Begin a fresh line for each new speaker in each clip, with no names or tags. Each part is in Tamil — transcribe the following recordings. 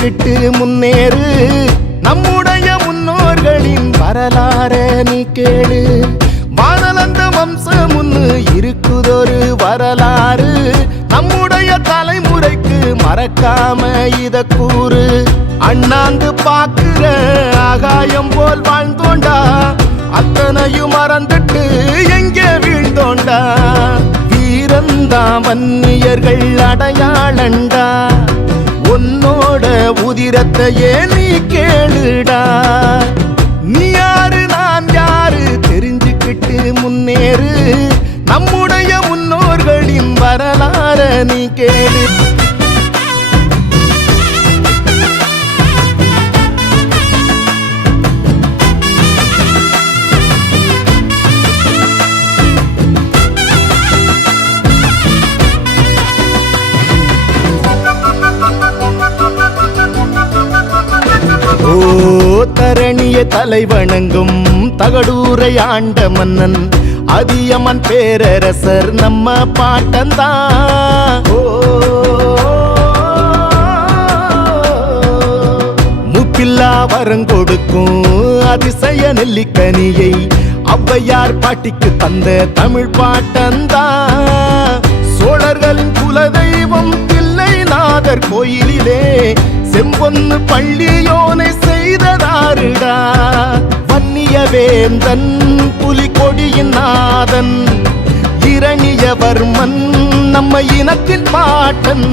விட்டு முன்னேறு. நம்முடைய முன்னோர்களின் வரலாற நீ கேளு. வானலந்த வம்சம் ஒண்ணு இருக்குதொரு வரலாறு. நம்முடைய தலைமுறைக்கு மறக்காம இத கூறு. அண்ணாந்து பாக்குற ஆகாயம் போல் வாழ்ந்தோண்டா. அத்தனையும் மறந்துட்டு எங்கே வீழ்ந்தோண்டா. வீரந்தா வன்னியர்கள் அடையாளண்டா. உன்னோட உதிரத்தையே நீ கேளுடா. நீ யாரு நான் யாரு தெரிஞ்சுக்கிட்டு முன்னேறு. நம்முடைய முன்னோர்களின் வரலாற நீ கேளு. தரணிய தலைவணங்கும் தகடூரை ஆண்ட மன்னன் அதியமன் பேரரசர் நம்ம பாட்டந்தான் ஓ முப்பில்லா வரங்கொடுக்கும் அதிசய நெல்லிக்கனியை ஔவையார் பாட்டிக்கு தந்த தமிழ் பாட்டந்தான் சோழர்களின் குலதெய்வம் தில்லை நாதர் கோயிலிலே ஒன்னு பள்ளியோனை செய்ததாருடா. வன்னிய வேந்தன் புலிகொடியின் நாதன் இரணியவர்மன் நம்ம இனத்தின் பாட்டன்.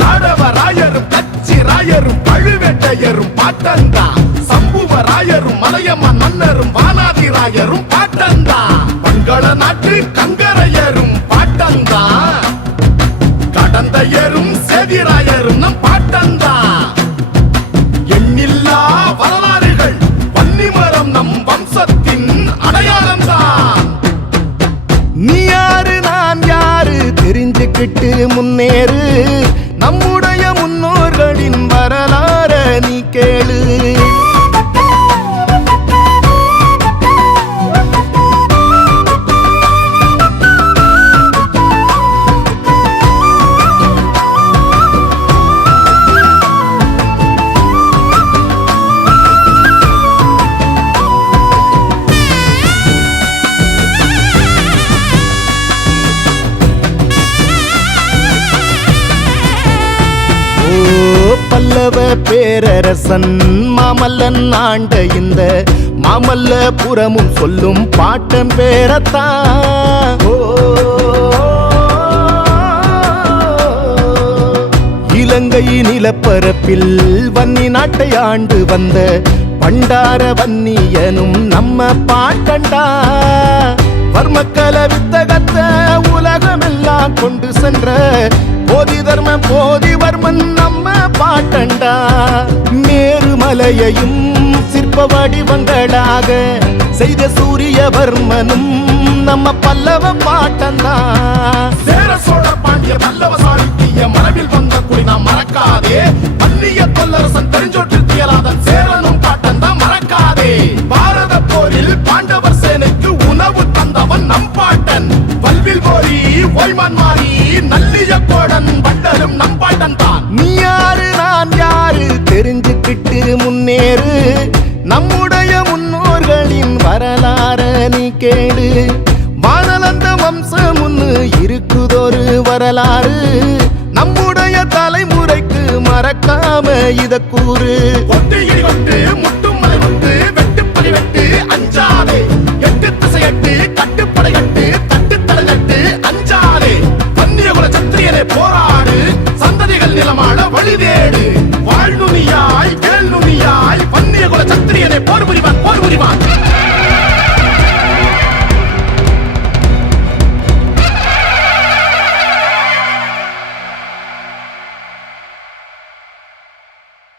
காடவராயரும் கச்சிராயரும் பழுவேட்டையரும் பாட்டந்தா. சம்புவராயரும் மலையம்மன் மன்னரும் வானாதிராயரும் பாட்டந்தா. பங்கள நாட்டு நம் வம்சத்தின் அடையாளம் தான்
நீ யாரு நான் யாரு தெரிஞ்சுக்கிட்டு முன்னேறு. நம்முடைய பேரரசன் மாமல்லன் ஆண்ட இந்த மாமல்ல புறமும் சொல்லும் பாட்டம் பேரத்தான் இலங்கை நிலப்பரப்பில் வன்னி நாட்டை ஆண்டு வந்த பண்டார வன்னியனும் நம்ம பாட்டண்டா. வர்மக்கல வித்தகத்தை உலகமெல்லாம் கொண்டு சென்ற போதி தர்ம போதிவர்மன் நம்ம மேருமலையையும் சிற்ப வடிவங்களாக செய்த சூரியவர்மனும் நம்ம பல்லவ பாட்டந்தா
சேர சோழ பாண்டிய பல்லவ சாளுக்கிய மரபில் கேடு.
மாதலந்த வானலந்த வம்சம் ஒன்று இருக்குதொரு வரலாறு. நம்முடைய தலைமுறைக்கு மறக்காம இத கூறு.